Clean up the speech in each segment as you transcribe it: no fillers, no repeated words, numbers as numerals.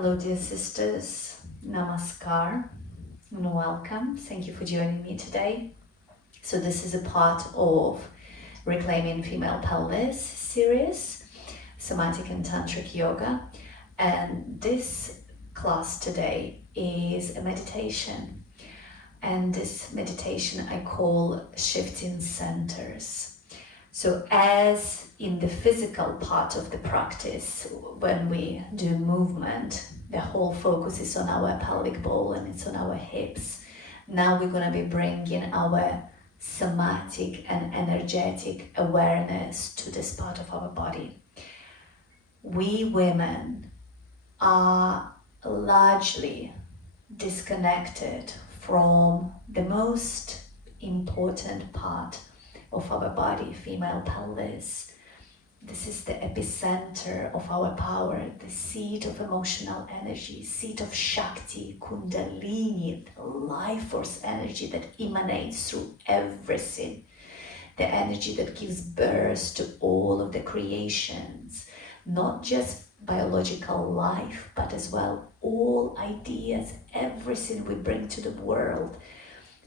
Hello dear sisters, Namaskar and welcome. Thank you for joining me today. So this is a part of Reclaiming Female Pelvis series, Somatic and Tantric Yoga, and this class today is a meditation, and this meditation I call shifting centers. So as in the physical part of the practice, when we do movement, the whole focus is on our pelvic bowl and it's on our hips. Now we're going to be bringing our somatic and energetic awareness to this part of our body. We women are largely disconnected from the most important part of our body, female pelvis. This is the epicenter of our power, the seat of emotional energy, seat of Shakti, Kundalini, the life force energy that emanates through everything, the energy that gives birth to all of the creations, not just biological life, but as well all ideas, everything we bring to the world,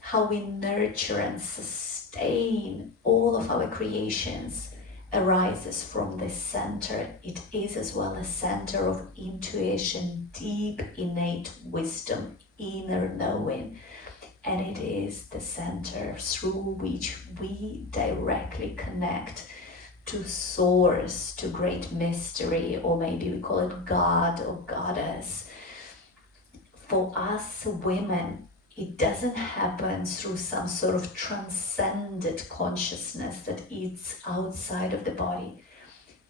how we nurture and sustain all of our creations arises from this center. It is as well a center of intuition, deep innate wisdom, inner knowing, and it is the center through which we directly connect to source, to great mystery, or maybe we call it God or Goddess. For us women, it doesn't happen through some sort of transcendent consciousness that is outside of the body.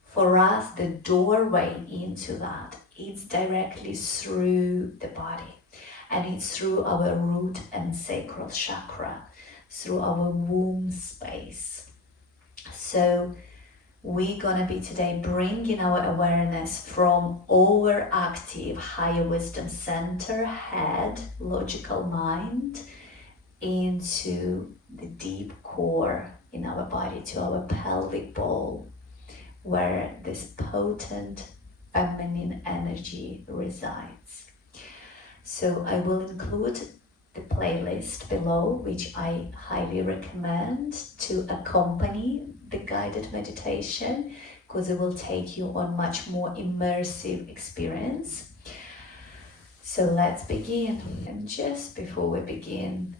For us, the doorway into that is directly through the body, and it's through our root and sacral chakra, through our womb space. So we're gonna be today bringing our awareness from overactive higher wisdom center, head, logical mind, into the deep core in our body, to our pelvic bowl, where this potent feminine energy resides. So I will include the playlist below, which I highly recommend to accompany the guided meditation, because it will take you on much more immersive experience. So let's begin. And just before we begin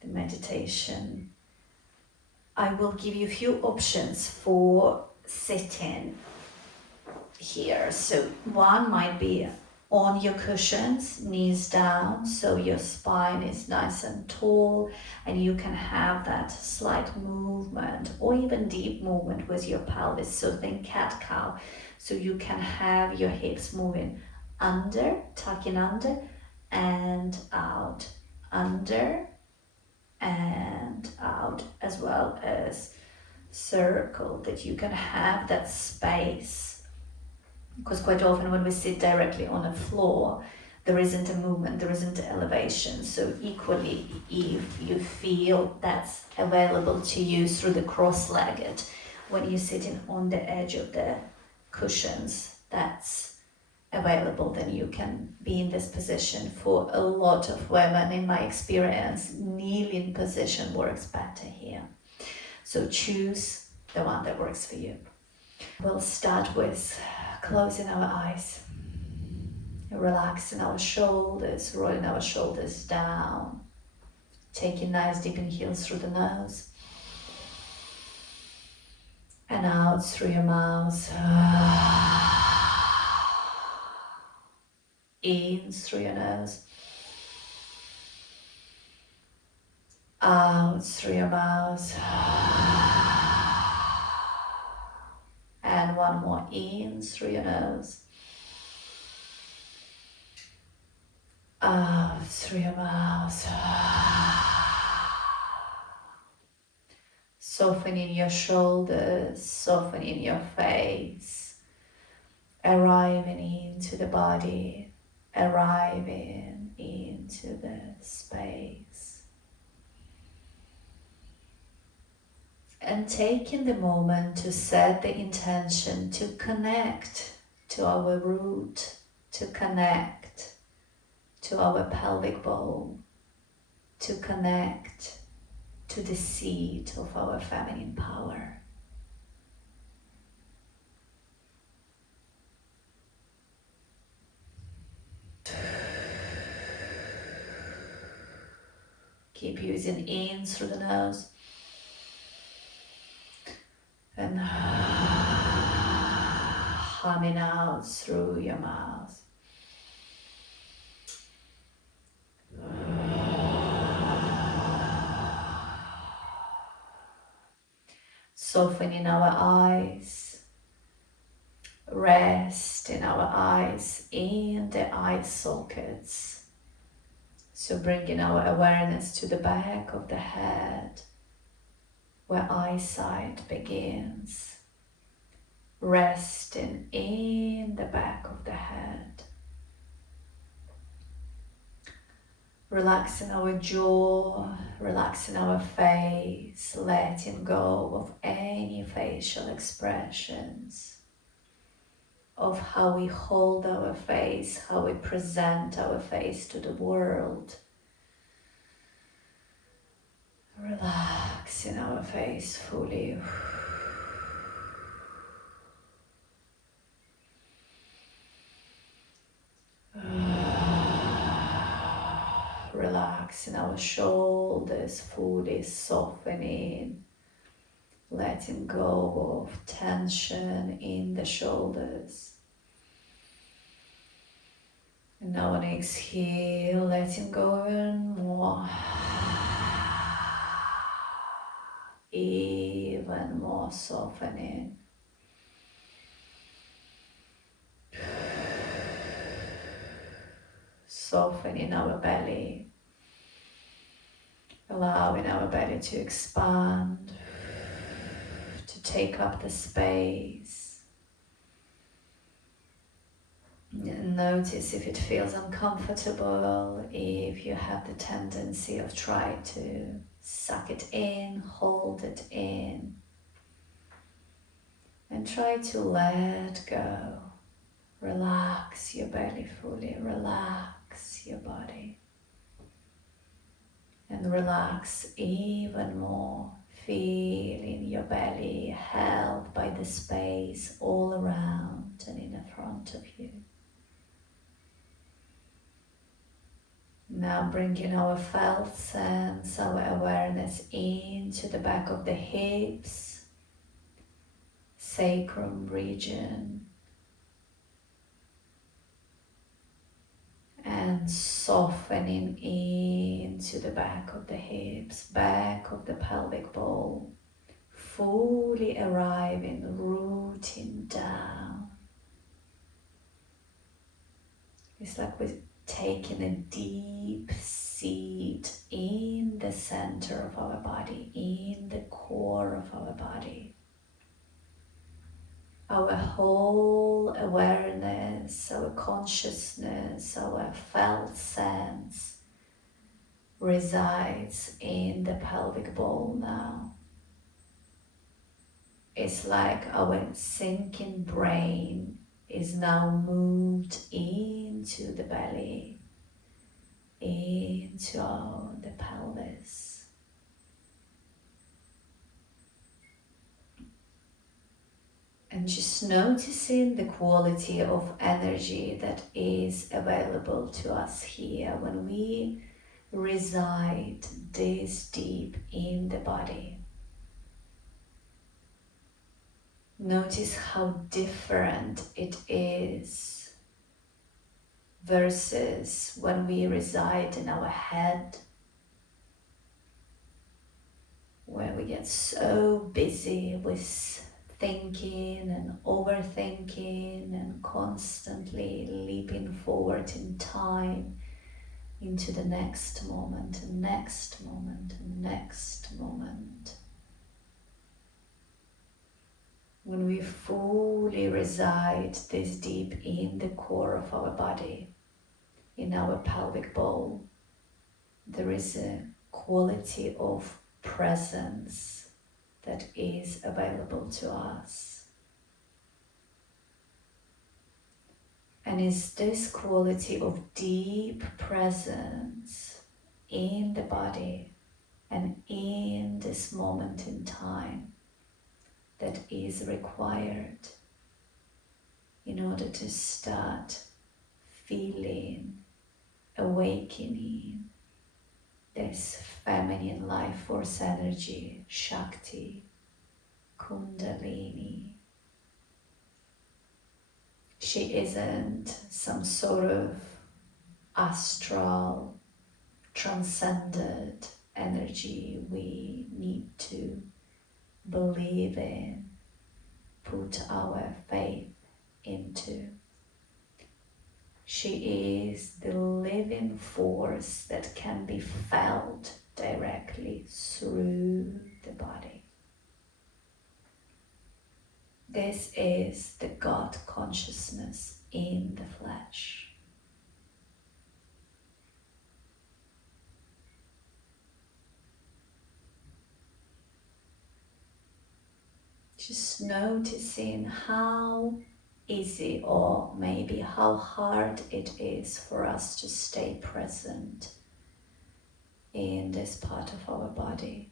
the meditation, I will give you a few options for sitting here. So one might be on your cushions, knees down, so your spine is nice and tall, and you can have that slight movement or even deep movement with your pelvis. So think cat-cow. So you can have your hips moving under, tucking under and out, under and out, as well as circle, that you can have that space. Because quite often when we sit directly on a floor, there isn't a movement, there isn't elevation. So equally, if you feel that's available to you through the cross-legged, when you're sitting on the edge of the cushions, that's available, then you can be in this position. For a lot of women, in my experience, kneeling position works better here. So choose the one that works for you. We'll start with closing our eyes, relaxing our shoulders, rolling our shoulders down, taking nice deep inhales through the nose and out through your mouth. In through your nose, out through your mouth, and one more in through your nose, out through your mouth. Softening your shoulders, softening your face, arriving into the body, arriving into the space. And taking the moment to set the intention to connect to our root, to connect to our pelvic bowl, to connect to the seat of our feminine power. Keep using in through the nose and humming out through your mouth. Softening our eyes, resting our eyes in the eye sockets. So bringing our awareness to the back of the head, where eyesight begins. Resting in the back of the head. Relaxing our jaw, relaxing our face, letting go of any facial expressions, of how we hold our face, how we present our face to the world. Relaxing our face fully. Relaxing our shoulders fully, softening, letting go of tension in the shoulders. And now on exhale, letting go even more. Even more softening. Softening our belly. Allowing our belly to expand, to take up the space. Notice if it feels uncomfortable, if you have the tendency of trying to suck it in, hold it in, and try to let go. Relax your belly fully, relax your body. And relax even more, feeling your belly held by the space all around and in the front of you. Now bringing our felt sense, our awareness into the back of the hips, sacrum region, and softening into the back of the hips, back of the pelvic bowl, fully arriving, rooting down. It's like we're taking a deep seat in the center of our body, in the core of our body. Our whole awareness, our consciousness, our felt sense resides in the pelvic bowl now. It's like our sinking brain is now moved into the belly, into the pelvis. And just noticing the quality of energy that is available to us here when we reside this deep in the body. Notice how different it is versus when we reside in our head, where we get so busy with thinking and overthinking and constantly leaping forward in time into the next moment and next moment and next moment. When we fully reside this deep in the core of our body, in our pelvic bowl, there is a quality of presence that is available to us. And And it's this quality of deep presence in the body and in this moment in time that is required in order to start feeling, awakening this feminine life force energy, Shakti, Kundalini. She isn't some sort of astral, transcended energy we need to believe in, put our faith into. She is the living force that can be felt directly through the body. This is the God consciousness in the flesh. Just noticing how easy or maybe how hard it is for us to stay present in this part of our body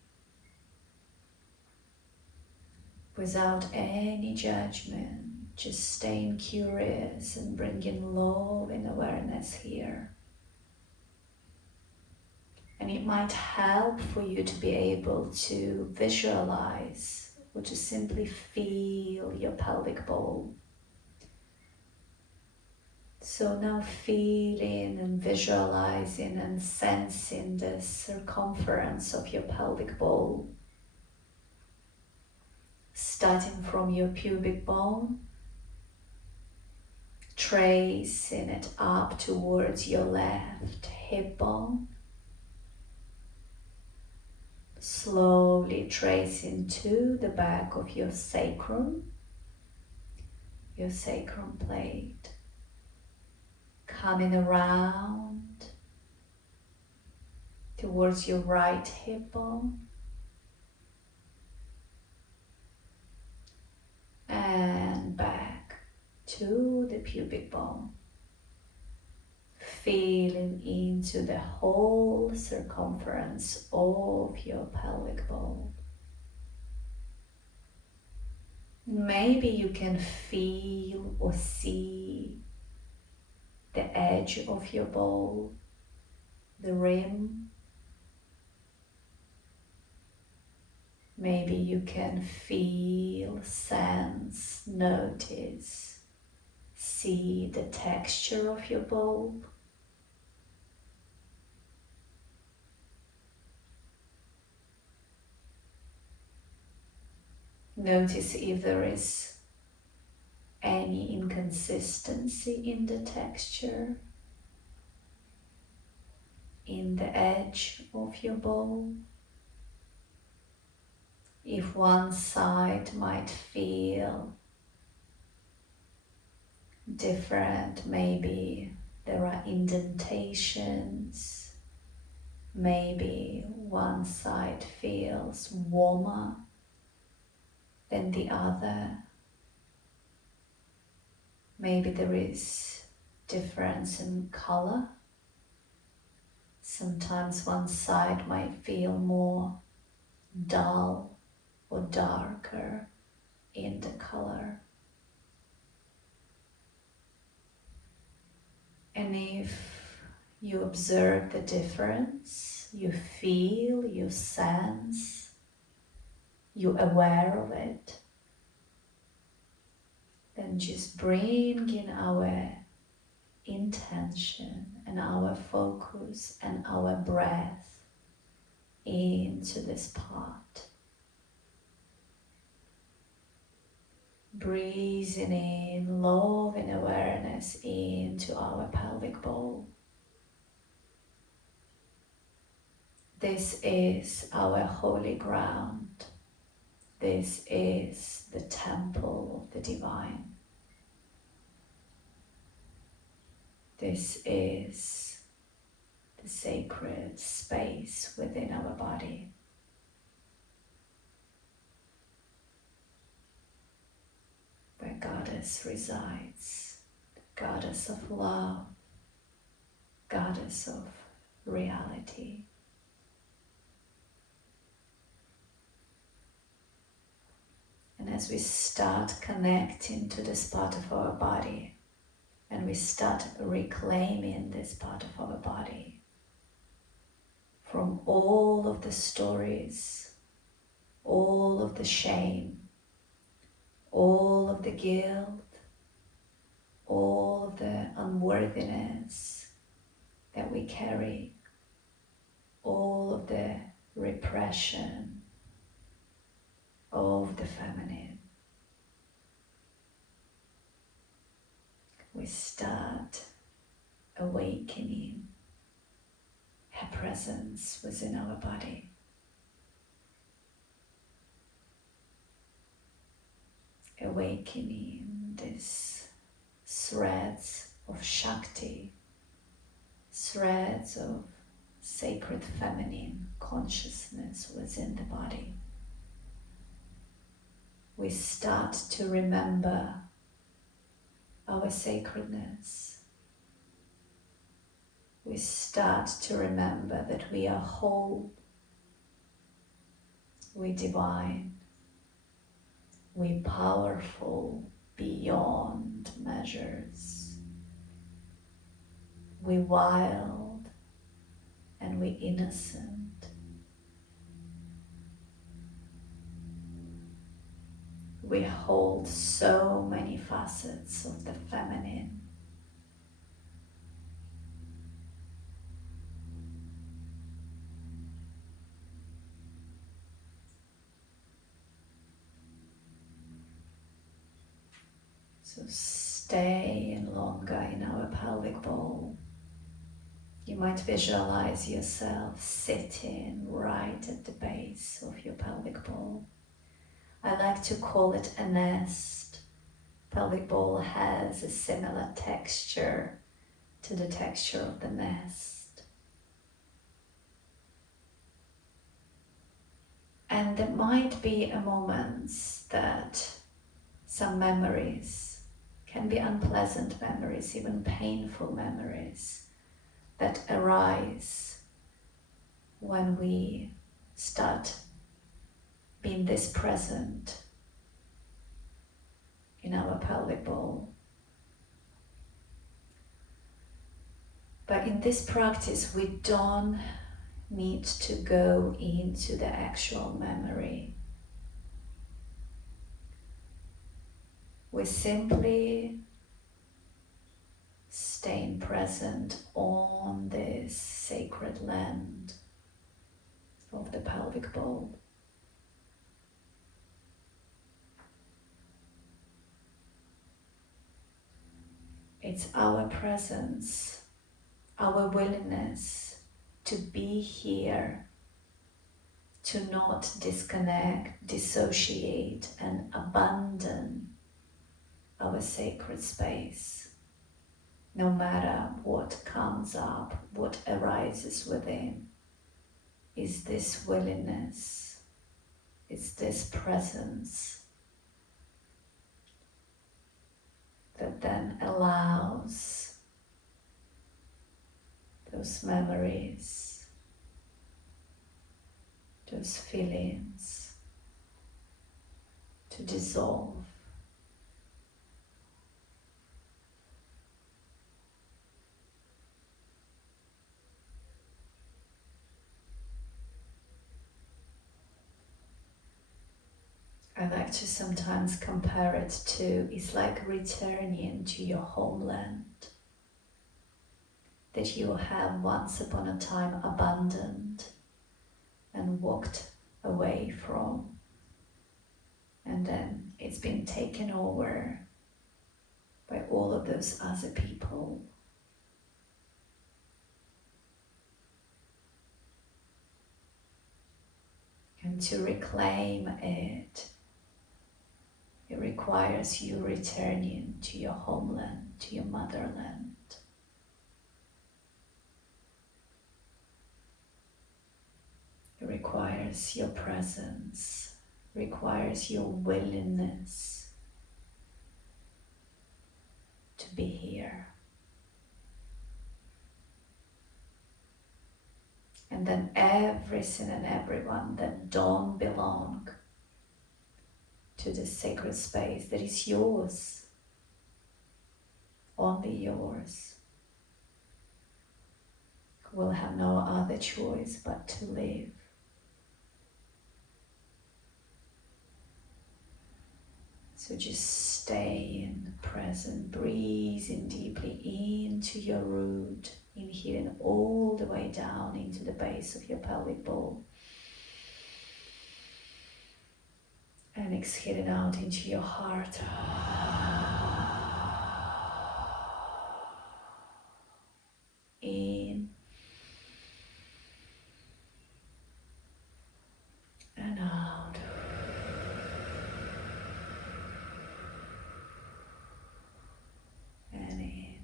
without any judgment, just staying curious and bringing love and awareness here. And it might help for you to be able to visualize or to simply feel your pelvic bowl. So now feeling and visualizing and sensing the circumference of your pelvic bowl, starting from your pubic bone, tracing it up towards your left hip bone, slowly tracing to the back of your sacrum plate, coming around towards your right hip bone, and back to the pubic bone, feeling into the whole circumference of your pelvic bowl. Maybe you can feel or see the edge of your bowl, the rim. Maybe you can feel, sense, notice, see the texture of your bowl. Notice if there is any inconsistency in the texture, in the edge of your bowl. If one side might feel different, maybe there are indentations, maybe one side feels warmer than the other. Maybe there is difference in color. Sometimes one side might feel more dull or darker in the color. And if you observe the difference, you feel, you sense, you're aware of it, then just bring in our intention and our focus and our breath into this part. Breathing in love and awareness into our pelvic bowl. This is our holy ground. This is the temple of the divine. This is the sacred space within our body. Where Goddess resides, goddess of love, goddess of reality. And as we start connecting to this part of our body, and we start reclaiming this part of our body from all of the stories, all of the shame, all of the guilt, all of the unworthiness that we carry, all of the repression of the feminine. We start awakening her presence within our body. Awakening these threads of Shakti, threads of sacred feminine consciousness within the body. We start to remember our sacredness. We start to remember that we are whole, we divine, we powerful beyond measures, we wild and we innocent. We hold so many facets of the feminine. So stay longer in our pelvic bowl. You might visualize yourself sitting right at the base of your pelvic bowl. I like to call it a nest. Pelvic bowl has a similar texture to the texture of the nest. And there might be a moment that some memories can be unpleasant memories, even painful memories that arise when we start being this present in our pelvic bowl. But in this practice, we don't need to go into the actual memory. We simply staying present on this sacred land of the pelvic bowl. It's our presence, our willingness to be here, to not disconnect, dissociate, and abandon our sacred space. No matter what comes up, what arises within, is this willingness, is this presence that then allows those memories, those feelings to dissolve. I like to sometimes compare it to, it's like returning to your homeland that you have once upon a time abandoned and walked away from, and then it's been taken over by all of those other people. And to reclaim it, it requires you returning to your homeland, to your motherland. It requires your presence, requires your willingness to be here. And then everything and everyone that don't belong to this sacred space that is yours, only yours, will have no other choice but to live. So just stay in the present, breathing deeply into your root, inhaling all the way down into the base of your pelvic bowl. And exhaling out into your heart. In and out. And in.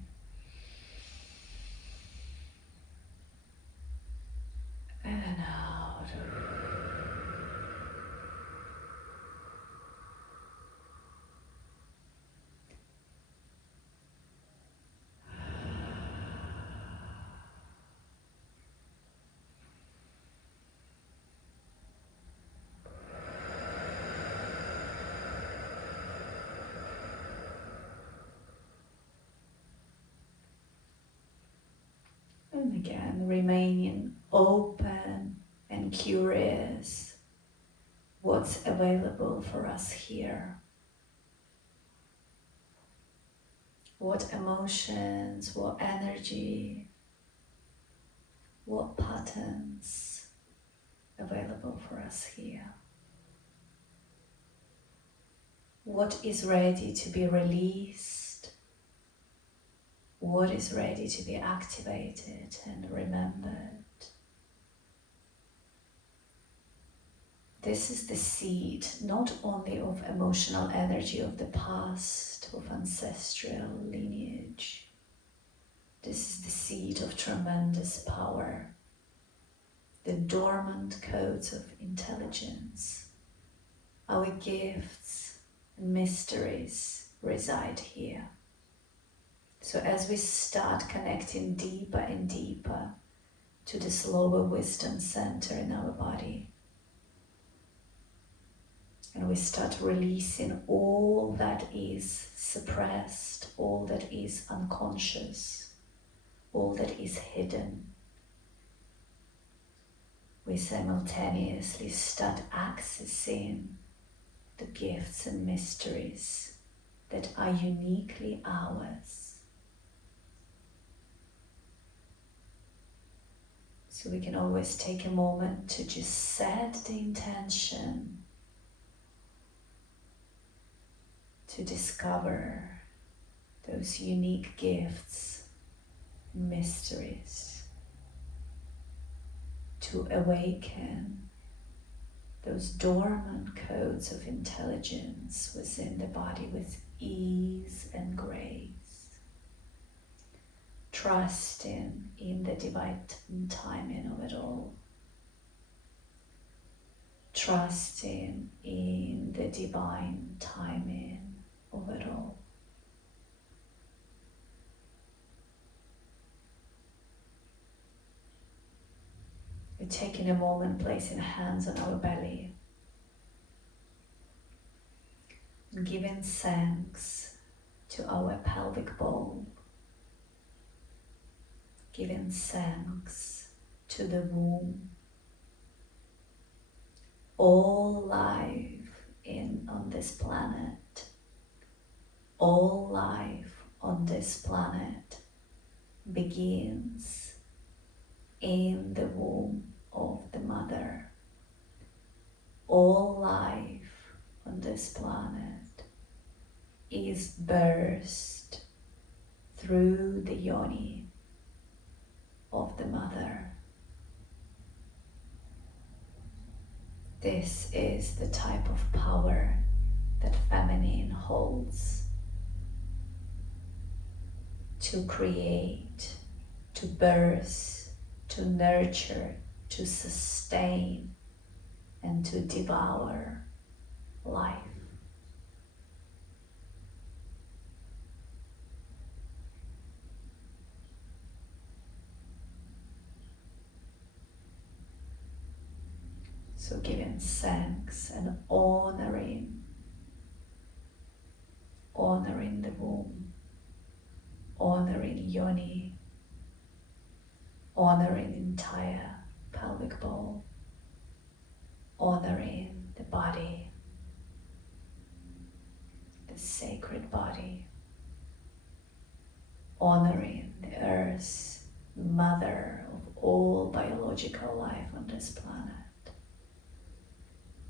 And out. And again, remaining open and curious what's available for us here. What emotions, what energy, what patterns available for us here. What is ready to be released? What is ready to be activated and remembered? This is the seed not only of emotional energy of the past, of ancestral lineage. This is the seed of tremendous power, the dormant codes of intelligence. Our gifts and mysteries reside here. So as we start connecting deeper and deeper to this lower wisdom center in our body, and we start releasing all that is suppressed, all that is unconscious, all that is hidden, we simultaneously start accessing the gifts and mysteries that are uniquely ours. So we can always take a moment to just set the intention to discover those unique gifts, mysteries, to awaken those dormant codes of intelligence within the body with ease and grace, trusting in the divine timing of it all, trusting in the divine timing of it all. We're taking a moment, placing hands on our belly, and giving thanks to our pelvic bowl, giving thanks to the womb, all life on this planet, all life on this planet begins in the womb of the mother. All life on this planet is burst through the yoni of the mother. This is the type of power that feminine holds, to create, to birth, to nurture, to sustain, and to devour life. So giving thanks and honoring the womb, honoring yoni, honoring entire pelvic bowl, honoring the body, the sacred body, honoring the earth, mother of all biological life on this planet,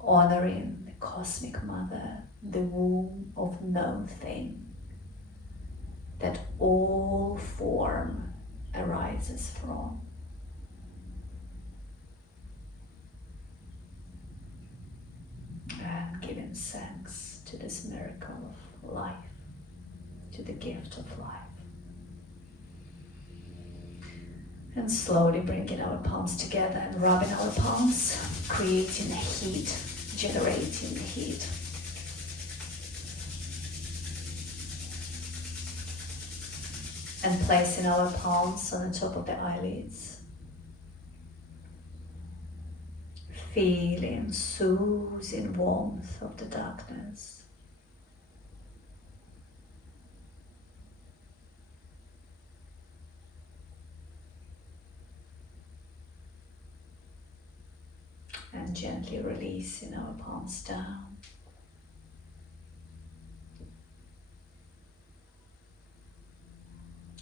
honoring the cosmic mother, the womb of no thing, that all form arises from. And giving thanks to this miracle of life, to the gift of life. And slowly bringing our palms together and rubbing our palms, creating heat, generating heat. And placing our palms on the top of the eyelids. Feeling soothing warmth of the darkness. And gently releasing our palms down.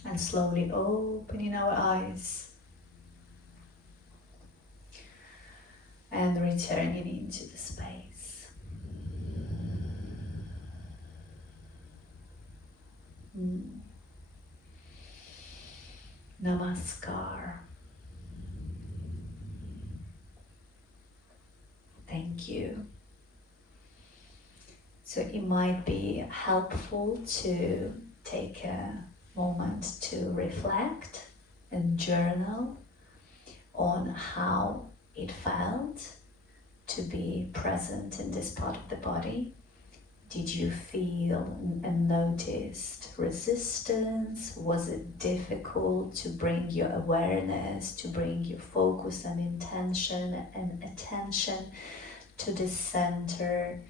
And slowly opening our eyes. And returning into the space. Namaskar. Thank you. So it might be helpful to take a moment to reflect and journal on how it felt to be present in this part of the body. Did you feel and noticed resistance? Was it difficult to bring your awareness, to bring your focus and intention and attention to the center?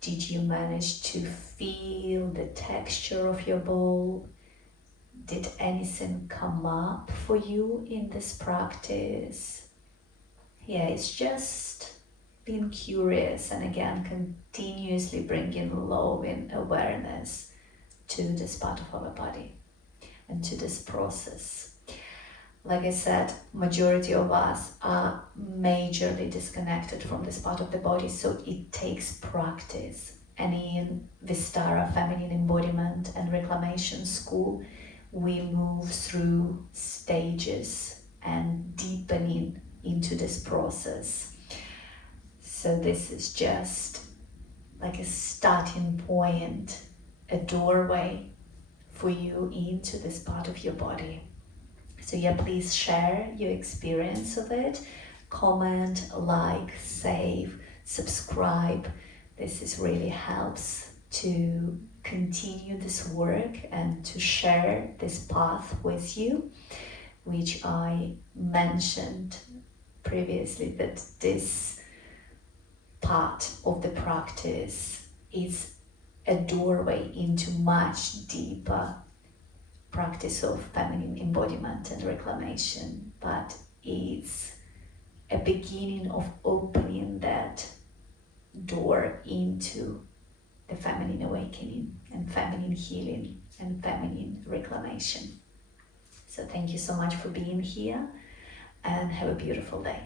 Did you manage to feel the texture of your bowl? Did anything come up for you in this practice? Yeah, it's just being curious and again continuously bringing love and awareness to this part of our body and to this process. Like I said, majority of us are majorly disconnected from this part of the body, so it takes practice. And in Vistara Feminine Embodiment and Reclamation School, we move through stages and deepening into this process. So this is just like a starting point, a doorway for you into this part of your body. So yeah, please share your experience of it. Comment, like, save, subscribe. This really helps to continue this work and to share this path with you, which I mentioned previously, that this part of the practice is a doorway into much deeper practice of feminine embodiment and reclamation, but it's a beginning of opening that door into the feminine awakening and feminine healing and feminine reclamation. So thank you so much for being here and have a beautiful day.